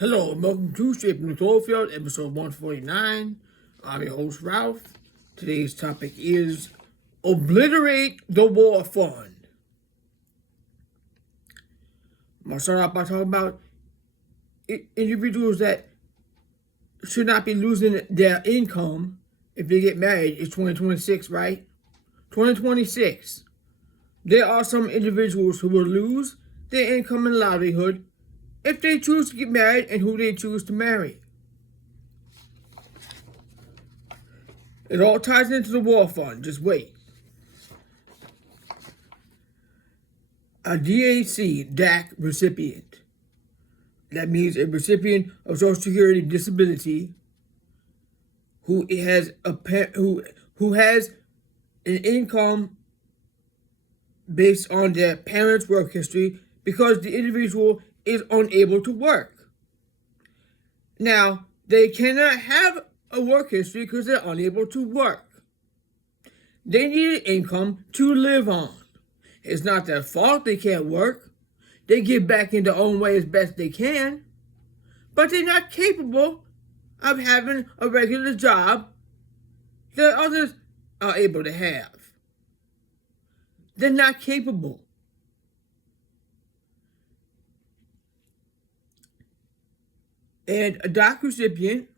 Hello and welcome to Shaping the Cloverfield, episode 149. I'm your host, Ralph. Today's topic is Obliterate the War Fund. I'm going to start off by talking about individuals that should not be losing their income if they get married. It's 2026, right? 2026. There are some individuals who will lose their income and livelihood if they choose to get married and who they choose to marry. It all ties into the war fund. Just wait. A DAC recipient. That means a recipient of Social Security disability who has an income based on their parents' work history because the individual is unable to work. Now, they cannot have a work history because they're unable to work. They need an income to live on. It's not their fault they can't work. They get back in their own way as best they can, but they're not capable of having a regular job that others are able to have. They're not capable. And a DAC recipient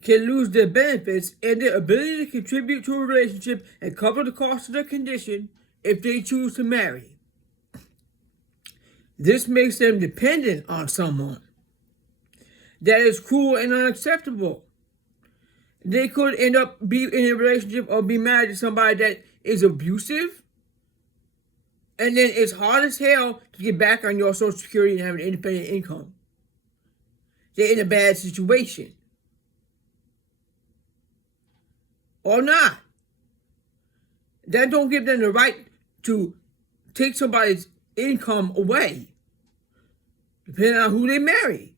can lose their benefits and their ability to contribute to a relationship and cover the cost of their condition if they choose to marry. This makes them dependent on someone. That is cruel and unacceptable. They could end up being in a relationship or be married to somebody that is abusive, and then it's hard as hell to get back on your Social Security and have an independent income. They're in a bad situation. Or not. That don't give them the right to take somebody's income away, depending on who they marry.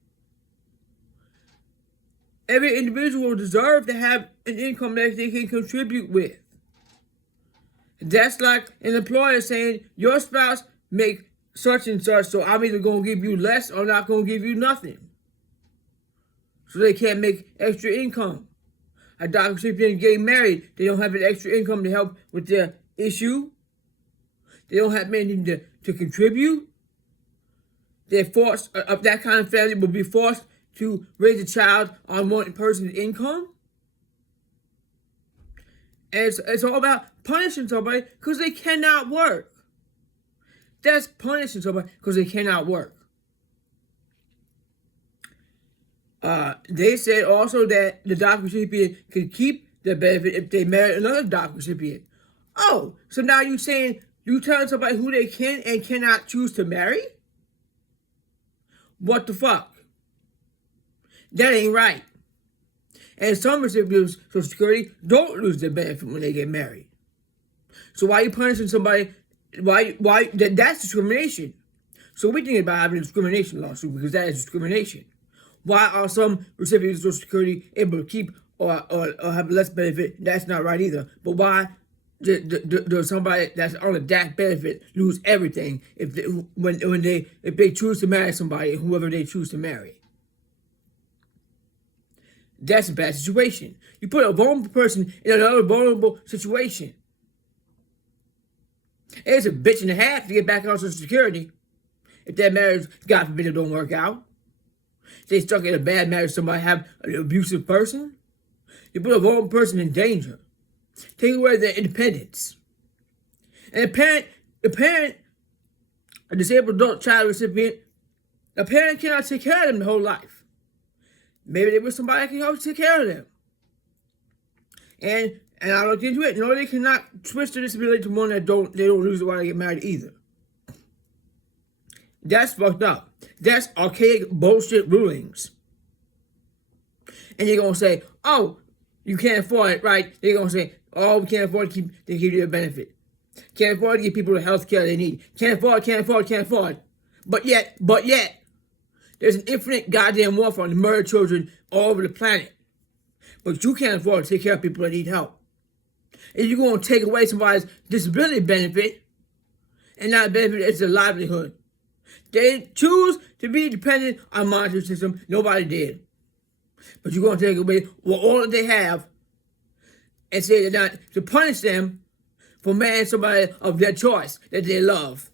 Every individual deserves to have an income that they can contribute with. That's like an employer saying, your spouse make such and such, so I'm either going to give you less or not going to give you nothing. So they can't make extra income. A DAC recipient getting married, they don't have an extra income to help with their issue. They don't have anything to contribute. They're forced, of that kind of family will be forced to raise a child on one person's income. And it's all about punishing somebody because they cannot work. That's punishing somebody because they cannot work. They said also that the DAC recipient could keep their benefit if they marry another DAC recipient. Oh, so now you telling somebody who they can and cannot choose to marry? What the fuck? That ain't right. And some recipients of Social Security don't lose their benefit when they get married. So why are you punishing somebody? That's discrimination. So we think about having a discrimination lawsuit because that is discrimination. Why are some recipients of Social Security able to keep or have less benefit? That's not right either. But why does somebody that's on a DAC benefit lose everything if they choose to marry somebody, whoever they choose to marry? That's a bad situation. You put a vulnerable person in another vulnerable situation. It's a bitch and a half to get back on Social Security if that marriage, God forbid, it don't work out. They stuck in a bad marriage, somebody have an abusive person. You put a vulnerable person in danger. Take away their independence. And a parent, a disabled adult child recipient, a parent cannot take care of them the whole life. Maybe they wish somebody that can help take care of them. And I looked into it. No, they cannot switch their disability to one that they don't lose it while they get married either. That's fucked up. That's archaic bullshit rulings. And they're going to say, oh, you can't afford it, right? They're going to say, oh, we can't afford to keep you a benefit. Can't afford to give people the health care they need. Can't afford. But yet, there's an infinite goddamn warfare on the murder children all over the planet. But you can't afford to take care of people that need help. And you're going to take away somebody's disability benefit and not benefit, it's their livelihood. They choose to be dependent on the monetary system. Nobody did. But you're going to take away all that they have and say they're not to punish them for marrying somebody of their choice that they love.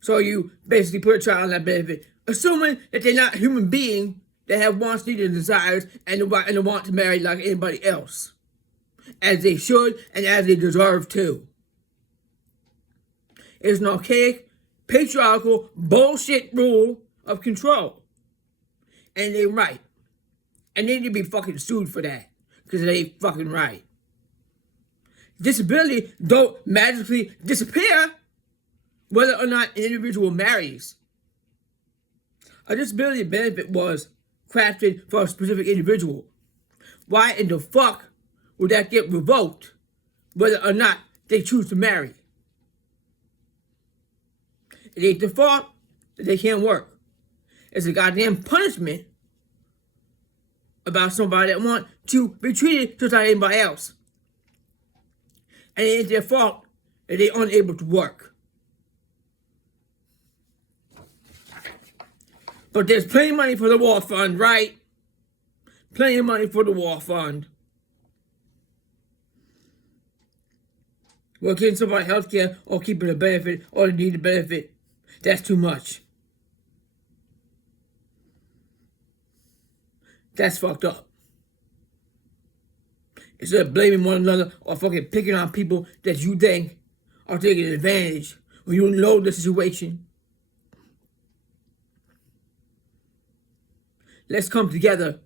So you basically put a child on that benefit, assuming that they're not a human being that have wants, needs, and desires, and the want to marry like anybody else, as they should and as they deserve to. It's an archaic, patriarchal, bullshit rule of control. And they're right. And they need to be fucking sued for that. Because they ain't fucking right. Disability don't magically disappear whether or not an individual marries. A disability benefit was crafted for a specific individual. Why in the fuck would that get revoked whether or not they choose to marry? It ain't the fault that they can't work. It's a goddamn punishment about somebody that want to be treated just like anybody else. And it ain't their fault that they're unable to work. But there's plenty of money for the war fund, right? Plenty of money for the war fund. Well, getting somebody health care or keeping a benefit or they need a benefit, that's too much. That's fucked up. Instead of blaming one another or fucking picking on people that you think are taking advantage when you know the situation. Let's come together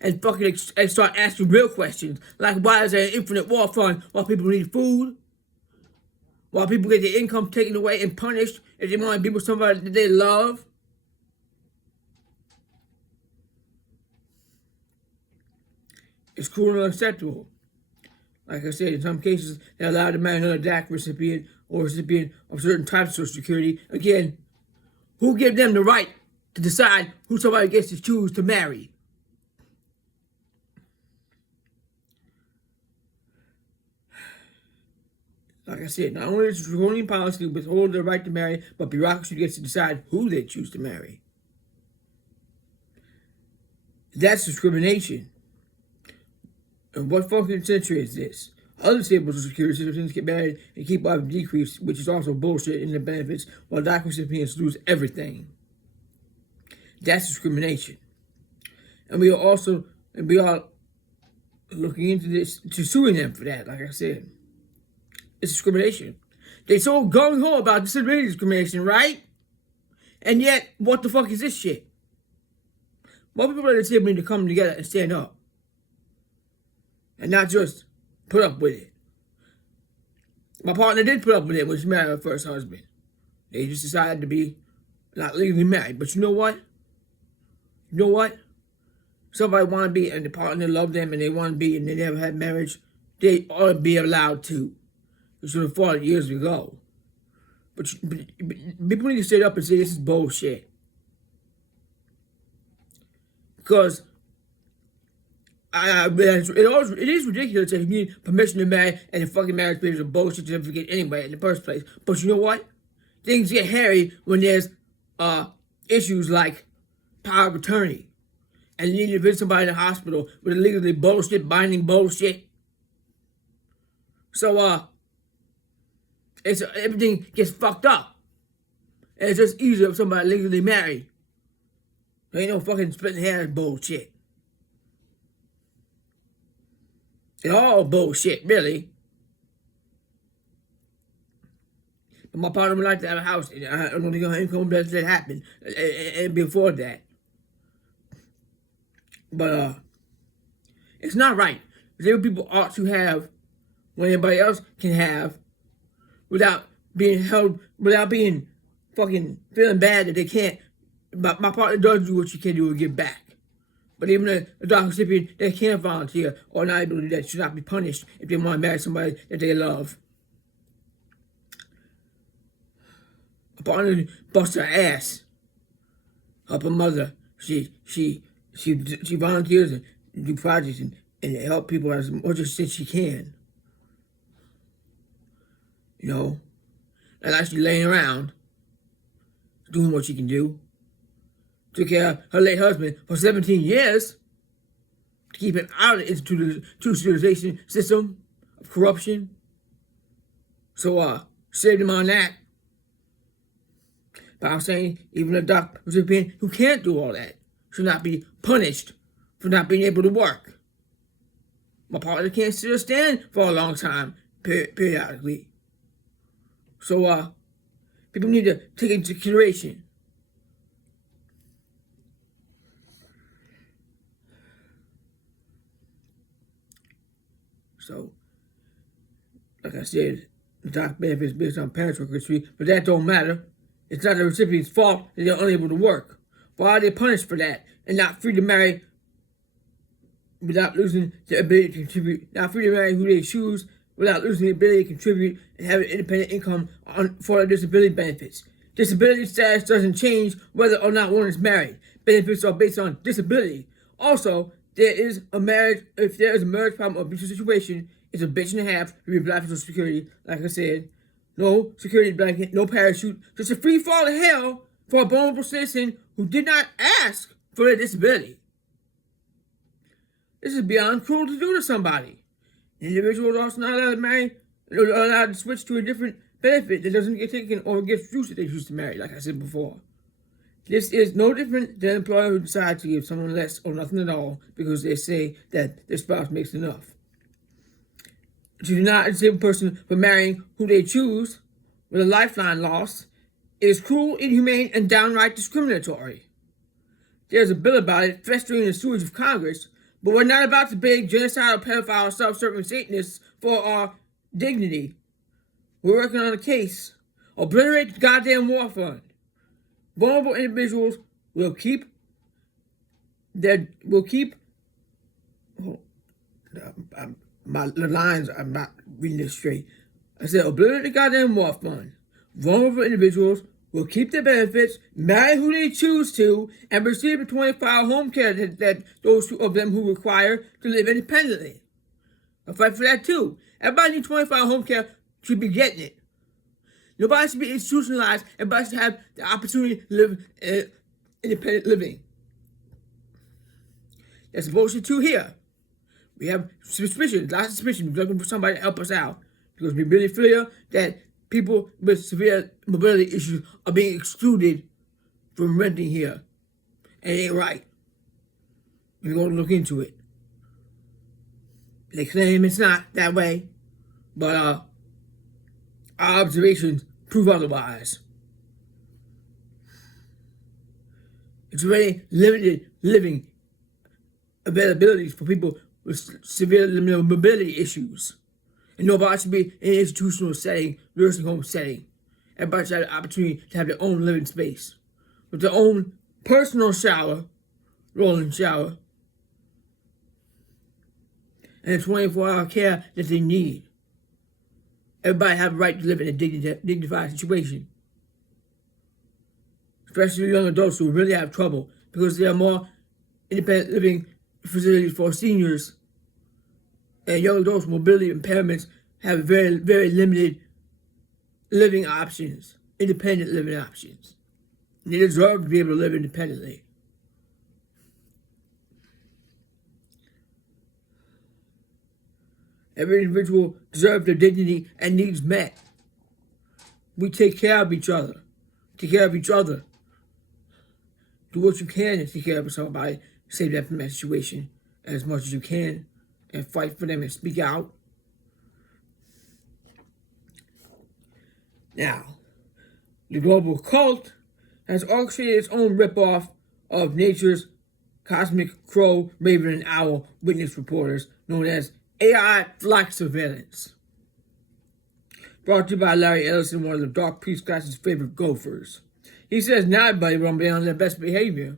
and fucking start asking real questions. Like, why is there an infinite war fund while people need food? While people get their income taken away and punished if they want to be with somebody that they love? It's cruel and unacceptable. Like I said, in some cases, they're allowed to marry another DAC recipient or recipient of certain types of Social Security. Again, who gives them the right to decide who somebody gets to choose to marry? Like I said, not only does draconian policy withhold their right to marry, but bureaucracy gets to decide who they choose to marry. That's discrimination. And what fucking century is this? Other stable Social Security systems get married and keep up decrease, which is also bullshit in the benefits, while DAC recipients lose everything. That's discrimination. And we are looking into this, to suing them for that, like I said. It's discrimination. They so gung-ho about disability discrimination, right? And yet, what the fuck is this shit? More people at the table need to come together and stand up. And not just put up with it. My partner did put up with it when she married her first husband. They just decided to be not legally married. But you know what? You know what? Somebody want to be, and the partner love them, and they want to be, and they never had marriage. They ought to be allowed to. It should have fought years ago. But people need to stand up and say this is bullshit. Because it is ridiculous that you need permission to marry and the fucking marriage papers are bullshit certificate anyway in the first place. But you know what? Things get hairy when there's issues like power of attorney. And you need to visit somebody in the hospital with illegally bullshit, binding bullshit. So, everything gets fucked up. And it's just easier if somebody legally married. There ain't no fucking splitting hairs bullshit. It's all bullshit, really. But my partner would like to have a house. And I don't think her income does that happen. And before that. But it's not right. There people ought to have what anybody else can have without being held, without being fucking feeling bad that they can't. But my partner does do what she can do and give back. But even a DAC recipient that can't volunteer or not able to do that should not be punished if they want to marry somebody that they love. My partner busts her ass. Help her mother. She volunteers and do projects and help people as much as she can. You know? and actually laying around, doing what she can do. Took care of her late husband for 17 years to keep him out of the institutionalization system of corruption. So, saved him on that. But I'm saying even a doctor recipient who can't do all that should not be punished for not being able to work. My partner can't sit or stand for a long time, periodically. So, people need to take into consideration. So, like I said, the doc benefits based on parents' work history, but that don't matter. It's not the recipient's fault that they're unable to work. Why are they punished for that and not free to marry without losing the ability to contribute? Not free to marry who they choose without losing the ability to contribute and have an independent income for their disability benefits. Disability status doesn't change whether or not one is married. Benefits are based on disability. Also, if there is a marriage problem or abusive situation, it's a bitch and a half to be applied for Social Security, like I said. No security blanket, no parachute, just a free fall to hell for a vulnerable citizen who did not ask for a disability. This is beyond cruel to do to somebody. An individual is also not allowed to marry, or allowed to switch to a different benefit that doesn't get taken or gets used that they choose to marry, like I said before. This is no different than an employer who decides to give someone less or nothing at all because they say that their spouse makes enough. To deny a disabled person from marrying who they choose with a lifeline loss is cruel, inhumane, and downright discriminatory. There's a bill about it festering in the sewage of Congress, but we're not about to beg genocidal, pedophile, self-serving Satanists for our dignity. We're working on a case. Obliterate the goddamn war fund. Vulnerable individuals will keep the lines, I'm not reading this straight. I said, obliterate the goddamn war fund. Vulnerable individuals will keep their benefits, marry who they choose to, and receive the 24-hour home care that those of them who require to live independently. I'll fight for that too. Everybody needs 24-hour home care should be getting it. Nobody should be institutionalized. Everybody should have the opportunity to live independent living. That's bullshit too here. We have suspicion, lots of suspicion. We're looking for somebody to help us out because we really feel that people with severe mobility issues are being excluded from renting here. And it ain't right. We're going to look into it. They claim it's not that way, but our observations prove otherwise. It's really limited living availabilities for people with severe mobility issues. And nobody should be in an institutional setting, nursing home setting. Everybody should have the opportunity to have their own living space with their own personal shower, rolling shower, and the 24-hour care that they need. Everybody have a right to live in a dignified situation. Especially young adults who really have trouble because there are more independent living facilities for seniors, and young adults with mobility impairments have very, very limited living options, independent living options. And they deserve to be able to live independently. Every individual deserves their dignity and needs met. We take care of each other. Take care of each other. Do what you can to take care of somebody. Save them from that situation as much as you can and fight for them and speak out. Now, the global cult has orchestrated its own ripoff of nature's cosmic crow, raven, and owl witness reporters known as AI flight surveillance. Brought to you by Larry Ellison, one of the Dark Priest class's favorite gophers. He says not everybody will be on their best behavior.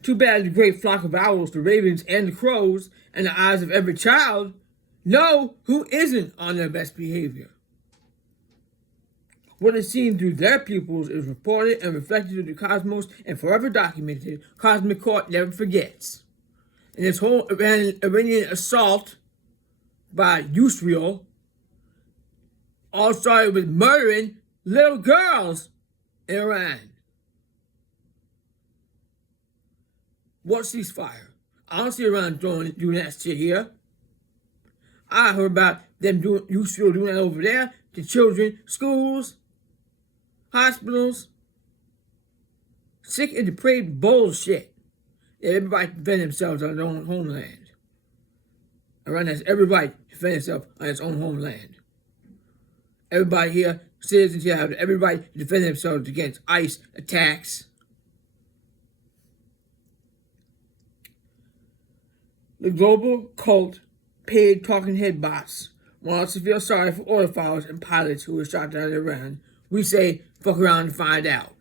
Too bad the great flock of owls, the ravens, and the crows, and the eyes of every child know who isn't on their best behavior. What is seen through their pupils is reported and reflected through the cosmos and forever documented. Cosmic Court never forgets. And this whole Iranian assault by Israel all started with murdering little girls in Iran. What ceasefire? I don't see Iran doing that shit here. I heard about them doing that over there to children, schools, hospitals. Sick and depraved bullshit. Everybody defend themselves on their own homeland. Iran has every right to defend itself on its own homeland. Everybody here, citizens here, have every right to defend themselves against ICE attacks. The global cult paid talking head bots want us to feel sorry for oil followers and pilots who were shot down in Iran. We say, fuck around and find out.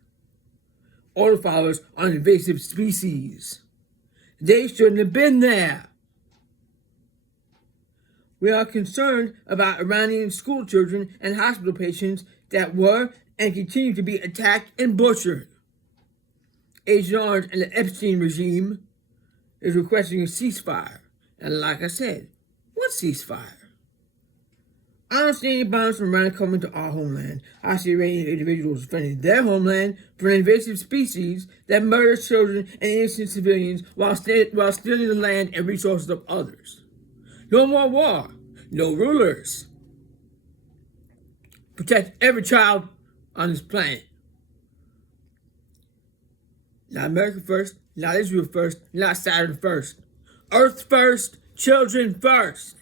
Oil followers are an invasive species. They shouldn't have been there. We are concerned about Iranian school children and hospital patients that were and continue to be attacked and butchered. Agent Orange and the Epstein regime is requesting a ceasefire. And like I said, what ceasefire? I don't see any bombs from Iran coming to our homeland. I see Iranian individuals defending their homeland from an invasive species that murders children and innocent civilians while stealing the land and resources of others. No more war. No rulers. Protect every child on this planet. Not America first, not Israel first, not Saturn first. Earth first, children first.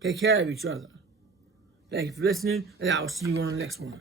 Take care of each other. Thank you for listening, and I will see you on the next one.